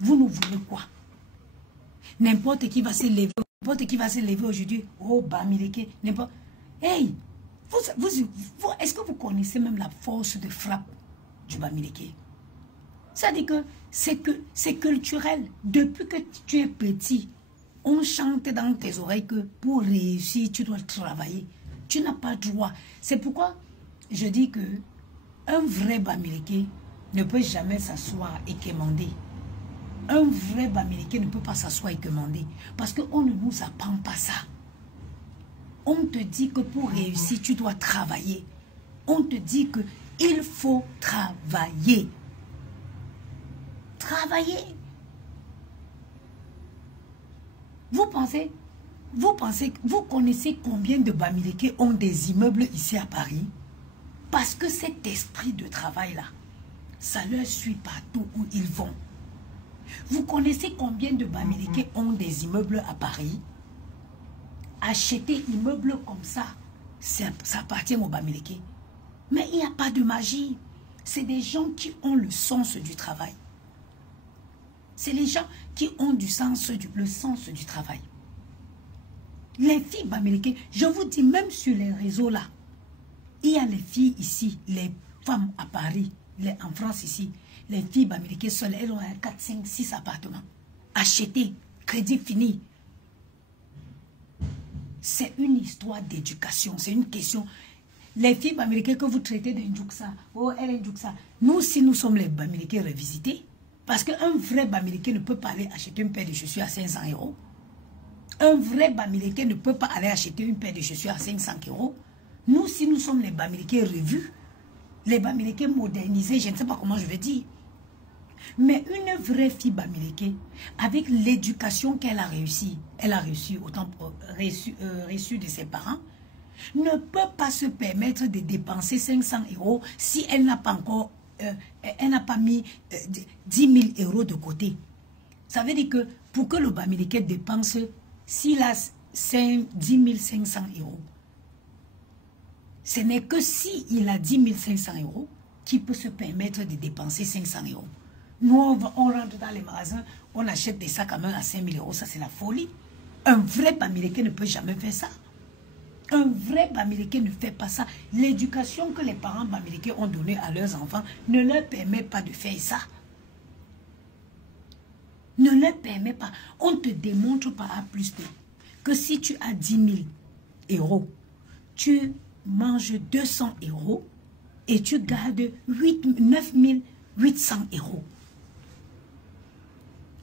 Vous nous voulez quoi? N'importe qui va se lever, aujourd'hui. Oh, Bamileke, n'importe. Hey, est-ce que vous connaissez même la force de frappe du Bamileke? Ça dit que c'est culturel. Depuis que tu es petit, on chante dans tes oreilles que pour réussir, tu dois travailler. Tu n'as pas droit. C'est pourquoi je dis que un vrai Bamileke ne peut jamais s'asseoir et quémander. Un vrai Bamileke ne peut pas s'asseoir et quémander. Parce qu'on ne nous apprend pas ça. On te dit que pour réussir, tu dois travailler. On te dit que il faut travailler. Travailler. Vous connaissez combien de Bamileke ont des immeubles ici à Paris? Parce que cet esprit de travail-là, ça leur suit partout où ils vont. Vous connaissez combien de Bamileke ont des immeubles à Paris? Acheter immeuble comme ça appartient aux Bamileke. Mais il n'y a pas de magie. C'est des gens qui ont le sens du travail. C'est les gens qui ont le sens du travail. Les filles Bamileke, je vous dis, même sur les réseaux là, il y a les filles ici, les femmes à Paris, en France ici, les filles Bamileke seules, elles ont 4, 5, 6 appartements. Achetés, crédit fini. C'est une histoire d'éducation, c'est une question. Les filles Bamileke que vous traitez d'un Djouksa, oh elle est Djouksa. Nous, si nous sommes les Bamileke revisités, parce qu'un vrai Bamileke ne peut pas aller acheter une paire de chaussures à 500 €. Un vrai Bamileke ne peut pas aller acheter une paire de chaussures à 500 €. Nous, si nous sommes les Bamileke revus, les Bamileke modernisés, je ne sais pas comment je vais dire. Mais une vraie fille Bamileke, avec l'éducation qu'elle a reçue, reçue de ses parents, ne peut pas se permettre de dépenser 500 € si elle n'a pas encore, elle n'a pas mis 10 000 € de côté. Ça veut dire que pour que le Bamileke dépense, s'il a 10 500 €, ce n'est que s'il a 10 500 € qu'il peut se permettre de dépenser 500 €. Nous, on rentre dans les magasins, on achète des sacs à main à 5 000 €. Ça, c'est la folie. Un vrai Bamileke ne peut jamais faire ça. Un vrai Bamileke ne fait pas ça. L'éducation que les parents Bamileke ont donnée à leurs enfants ne leur permet pas de faire ça. Ne leur permet pas. On te démontre par A plus B que si tu as 10 000 €, tu manges 200 € et tu gardes 9 800 €.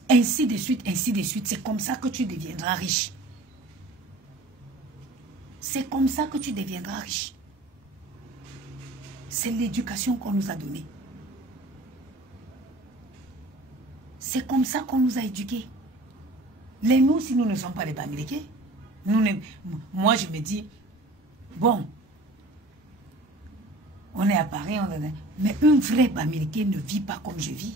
Ainsi de suite, ainsi de suite. C'est comme ça que tu deviendras riche. C'est comme ça que tu deviendras riche. C'est l'éducation qu'on nous a donnée. C'est comme ça qu'on nous a éduqués. Nous, si nous ne sommes pas les Bamileke, moi je me dis, bon, on est à Paris, mais une vraie Bamileke ne vit pas comme je vis.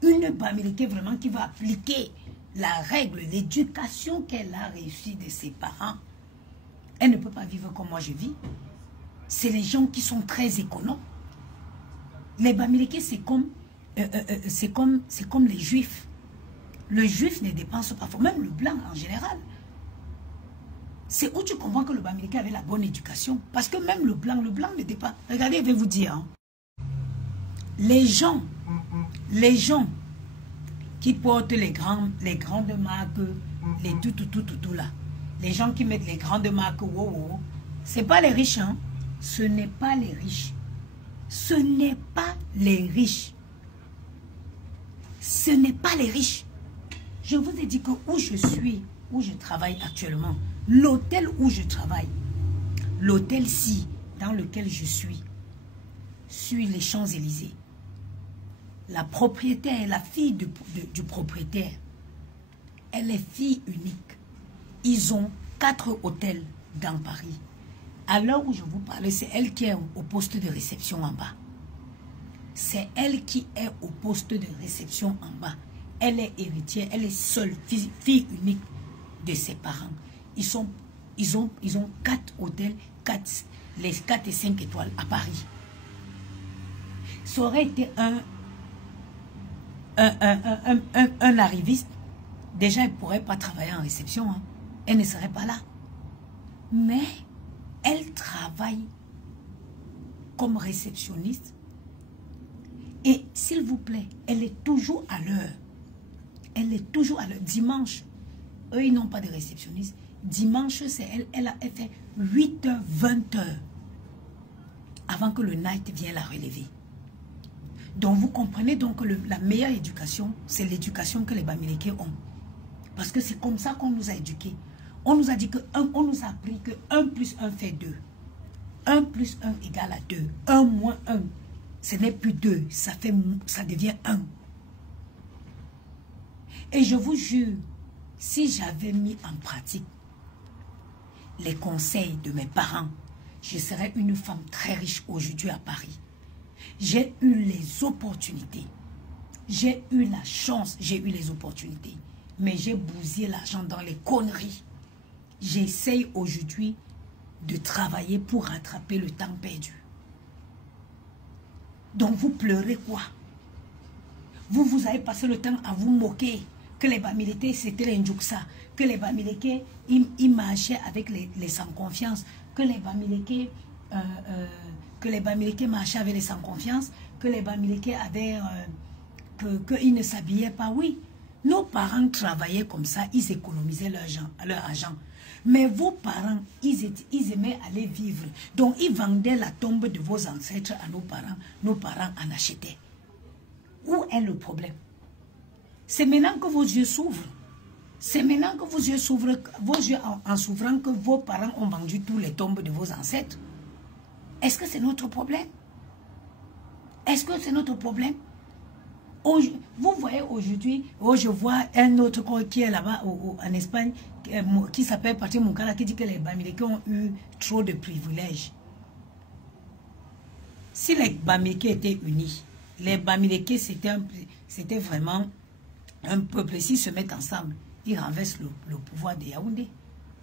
Une Bamileke vraiment qui va appliquer la règle, l'éducation qu'elle a reçue de ses parents. Elle ne peut pas vivre comme moi je vis. C'est les gens qui sont très économes. Les Bamileke, c'est comme les Juifs. Le Juif ne dépense pas, même le blanc en général. C'est où tu comprends que le Bamileke avait la bonne éducation. Parce que même le blanc ne dépense. Regardez, je vais vous dire. Hein. Les gens qui portent les grandes marques, les tout là. Les gens qui mettent les grandes marques, ce n'est pas les riches. Hein? Ce n'est pas les riches. Ce n'est pas les riches. Ce n'est pas les riches. Je vous ai dit que où je suis, où je travaille actuellement, l'hôtel où je travaille, l'hôtel-ci dans lequel je suis, sur les Champs-Élysées, la propriétaire, la fille du propriétaire, elle est fille unique. Ils ont 4 hôtels dans Paris. À l'heure où je vous parle, c'est elle qui est au poste de réception en bas. C'est elle qui est au poste de réception en bas. Elle est héritière, elle est seule, fille unique de ses parents. Ils ont 4 hôtels, les 4 et 5 étoiles à Paris. Ça aurait été un un arriviste, déjà, elle ne pourrait pas travailler en réception. Hein. Elle ne serait pas là. Mais elle travaille comme réceptionniste. Et s'il vous plaît, elle est toujours à l'heure. Elle est toujours à l'heure. Dimanche, eux, ils n'ont pas de réceptionniste. Dimanche, c'est elle fait 8h, 20h avant que le night vienne la relever. Donc, vous comprenez donc que la meilleure éducation, c'est l'éducation que les Bamileke ont. Parce que c'est comme ça qu'on nous a éduqués. On nous a dit que on nous a appris que 1 plus 1 fait 2. 1 plus 1 égale à 2. 1 moins 1, ce n'est plus 2. Ça devient 1. Et je vous jure, si j'avais mis en pratique les conseils de mes parents, je serais une femme très riche aujourd'hui à Paris. J'ai eu les opportunités. J'ai eu la chance, j'ai eu les opportunités. Mais j'ai bousillé l'argent dans les conneries. J'essaye aujourd'hui de travailler pour rattraper le temps perdu. Donc vous pleurez quoi? Vous avez passé le temps à vous moquer que les Bamileke c'était les Ndjouksa, que les Bamileke ils marchaient avec les sans confiance, que les Bamileke marchaient avec les sans confiance, que les Bamileke avaient qu'ils ne s'habillaient pas. Oui, nos parents travaillaient comme ça, ils économisaient leur argent. Mais vos parents, ils aimaient aller vivre. Donc, ils vendaient la tombe de vos ancêtres à nos parents. Nos parents en achetaient. Où est le problème? C'est maintenant que vos yeux s'ouvrent. C'est maintenant que vos yeux s'ouvrent, en s'ouvrant, que vos parents ont vendu tous les tombes de vos ancêtres. Est-ce que c'est notre problème? Est-ce que c'est notre problème? Vous voyez aujourd'hui, je vois un autre qui est là-bas en Espagne, qui s'appelle Patrick Moukala, qui dit que les Bamileke ont eu trop de privilèges. Si les Bamileke étaient unis, les Bamileke c'était vraiment un peuple, s'ils se mettent ensemble, ils renversent le pouvoir de Yaoundé.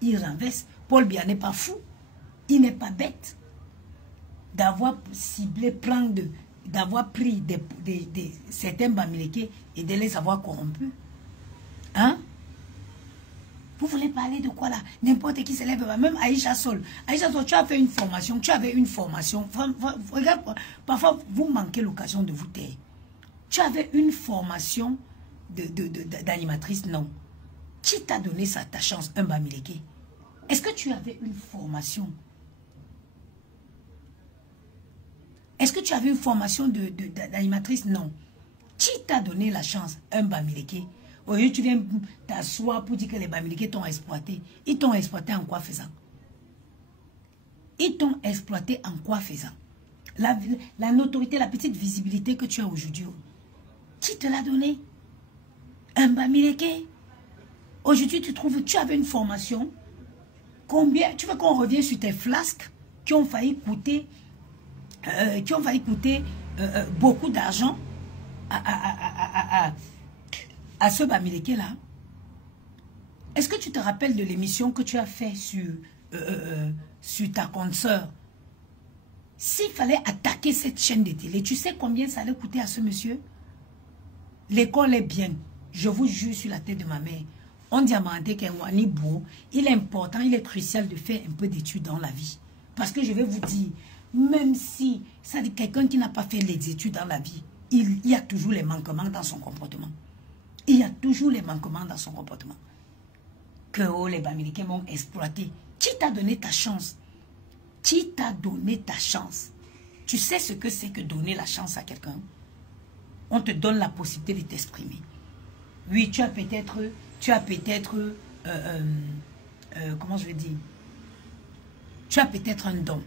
Ils renversent. Paul Biya n'est pas fou, il n'est pas bête d'avoir ciblé, d'avoir pris certains Bamileke et de les avoir corrompus. Hein? Vous voulez parler de quoi là? N'importe qui se lève, même Aïcha Sol. Aïcha Sol, tu as fait une formation, tu avais une formation. Regarde, parfois vous manquez l'occasion de vous taire. Tu avais une formation d'animatrice, non. Qui t'a donné ta chance, un Bamileke? Est-ce que tu avais une formation? Est-ce que tu avais une formation d'animatrice? Non. Qui t'a donné la chance? Un Bamileke. Au lieu tu viens t'asseoir pour dire que les Bamileke t'ont exploité. Ils t'ont exploité en quoi faisant? Ils t'ont exploité en quoi faisant? La notoriété, la petite visibilité que tu as aujourd'hui. Qui te l'a donné? Un Bamileke. Aujourd'hui tu avais une formation. Combien? Tu veux qu'on revienne sur tes flasques qui ont failli coûter beaucoup d'argent à ce Bamileke là? Est-ce que tu te rappelles de l'émission que tu as fait sur ta consoeur? S'il fallait attaquer cette chaîne de télé, tu sais combien ça allait coûter à ce monsieur? L'école est bien, je vous jure sur la tête de ma mère. On diamanté qu'Enwani Bo, il est important, il est crucial de faire un peu d'études dans la vie. Parce que je vais vous dire, même si ça dit quelqu'un qui n'a pas fait les études dans la vie, il y a toujours les manquements dans son comportement. Il y a toujours les manquements dans son comportement. Que les Bamileke m'ont exploité. Qui t'a donné ta chance? Qui t'a donné ta chance? Tu sais ce que c'est que donner la chance à quelqu'un? On te donne la possibilité de t'exprimer. Oui, tu as peut-être, comment je vais dire? Tu as peut-être un don.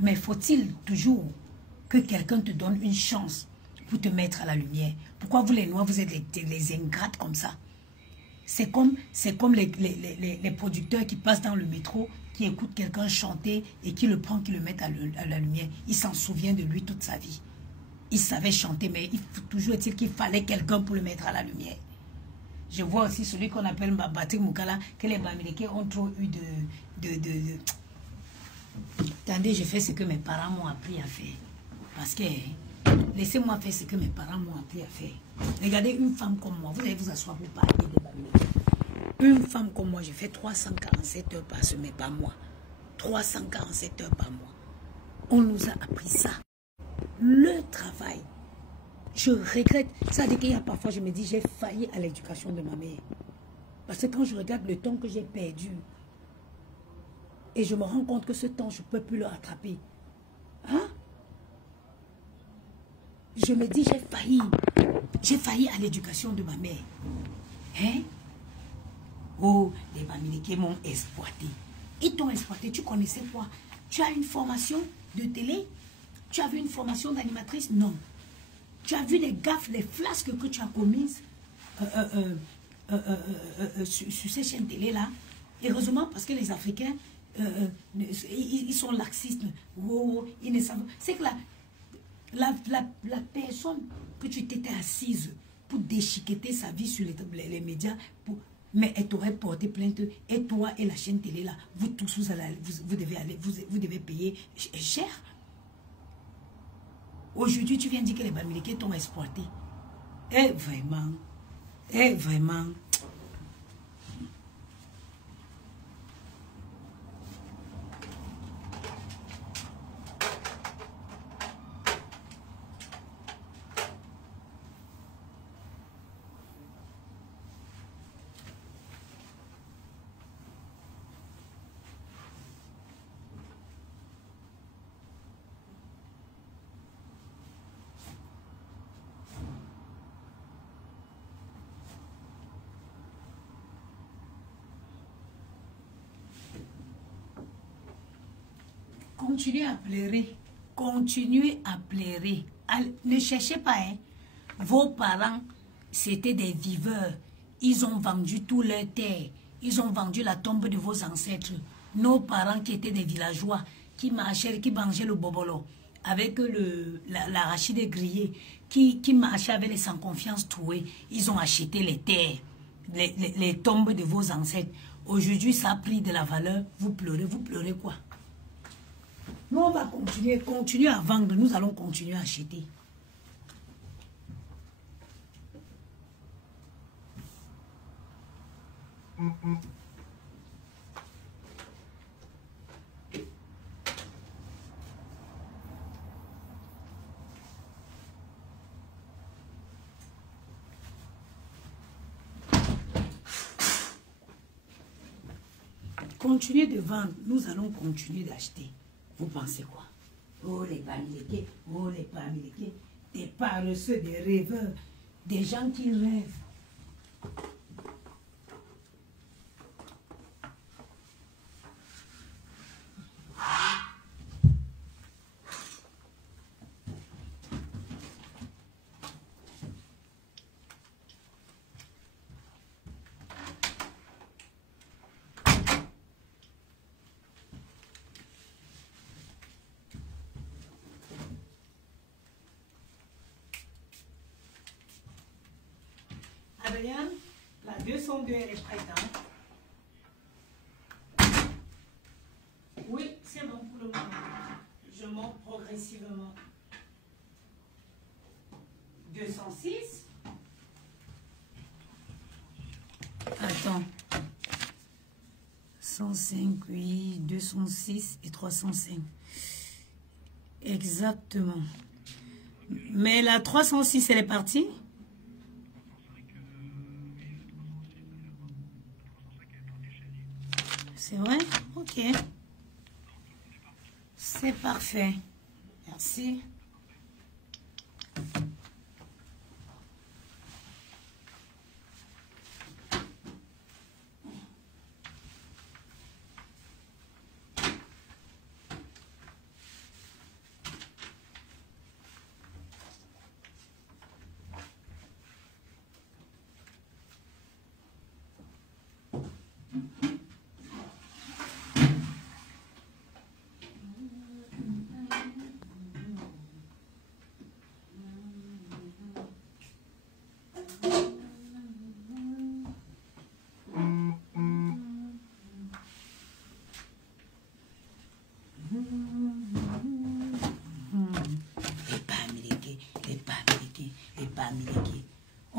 Mais faut-il toujours que quelqu'un te donne une chance pour te mettre à la lumière? Pourquoi vous les Noirs, vous êtes les ingrates comme ça? C'est comme les producteurs qui passent dans le métro, qui écoutent quelqu'un chanter et qui le prend, qui le met à la lumière. Il s'en souvient de lui toute sa vie. Il savait chanter, mais toujours est-il qu'il fallait quelqu'un pour le mettre à la lumière. Je vois aussi celui qu'on appelle Patrick Moukala, que les Bamileke ont trop eu Attendez, je fais ce que mes parents m'ont appris à faire. Parce que Laissez-moi faire ce que mes parents m'ont appris à faire. Regardez une femme comme moi. Vous allez vous asseoir pour parler de Bamileke. Une femme comme moi, je fais 347 heures par semaine, par mois. 347 heures par mois. On nous a appris ça. Le travail. Je regrette. Ça veut dire qu'il y a parfois, je me dis, j'ai failli à l'éducation de ma mère. Parce que quand je regarde le temps que j'ai perdu, et je me rends compte que ce temps, je ne peux plus le rattraper. Hein? Je me dis, j'ai failli. J'ai failli à l'éducation de ma mère. Hein? Oh, les Bamileke m'ont exploité. Ils t'ont exploité. Tu connaissais quoi? Tu as une formation de télé? Tu as vu une formation d'animatrice? Non. Tu as vu les gaffes, les flasques que tu as commises sur ces chaînes télé-là? Heureusement, parce que les Africains, ils sont laxistes. Oh, ils ne savent. C'est que la personne que tu t'étais assise pour déchiqueter sa vie sur les médias, mais elle t'aurait porté plainte, et toi et la chaîne télé là, vous tous, vous devez payer cher. Aujourd'hui, tu viens dire que les Bamileke t'ont exploité. Et vraiment. Continuez à pleurer. Continuez à pleurer. Ne cherchez pas, hein. Vos parents, c'était des viveurs. Ils ont vendu tout leur terre. Ils ont vendu la tombe de vos ancêtres. Nos parents qui étaient des villageois, qui marchaient, qui mangeaient le bobolo, avec l'arachide grillé, qui marchaient avec les sans confiance troués. Ils ont acheté les terres, les tombes de vos ancêtres. Aujourd'hui, ça a pris de la valeur. Vous pleurez quoi? Nous, on va continuer à vendre. Nous allons continuer à acheter. Continuez de vendre. Nous allons continuer d'acheter. Vous pensez quoi? Oh les Bamileke, oh les Bamileke, des paresseux, des rêveurs, des gens qui rêvent. Adrien, la 202 elle est prête, hein? Oui, c'est bon pour le moment. Je monte progressivement. 206. Attends. 105, oui, 206 et 305. Exactement. Mais la 306, elle est partie? C'est vrai? Ok. C'est parfait. Merci.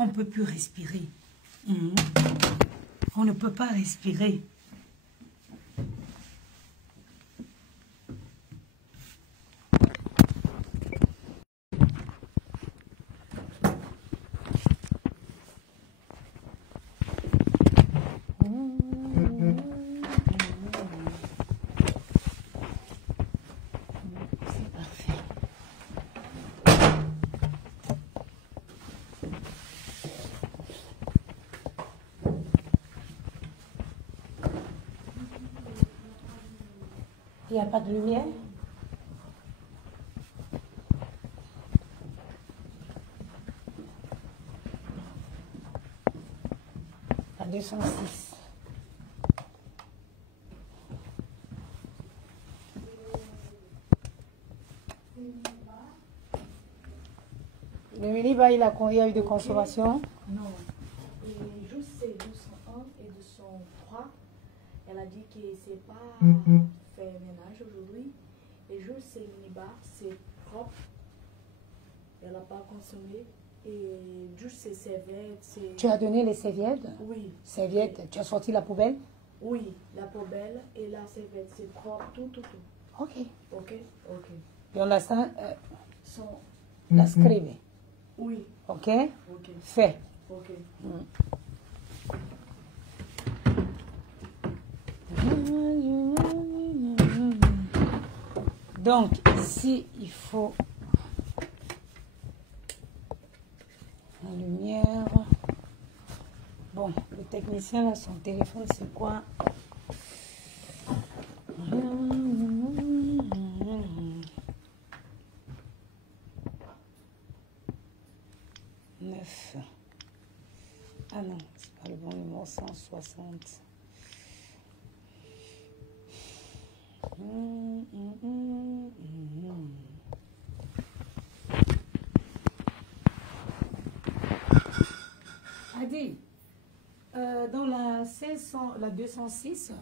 On ne peut plus respirer. On ne peut pas respirer. Il n'y a pas de lumière? À 206. Le minibar, il y a eu de consommation? Non. Et juste c'est 201 et 203. Elle a dit que c'est pas fait ménage aujourd'hui. Et juste c'est minibar, c'est propre. Elle n'a pas consommé. Et juste c'est serviettes, c'est... Tu as donné les serviettes? Oui. Serviettes, tu as sorti la poubelle? Oui, la poubelle et la serviette, c'est propre, tout. Ok. Ok. Et on a ça, Son... la scribe. Oui. Ok? Ok. Fait. Ok. Donc, ici, il faut la lumière. Bon, le technicien, là, son téléphone, c'est quoi? Ah non, c'est pas le bon numéro, 160. Adi, dans la 206,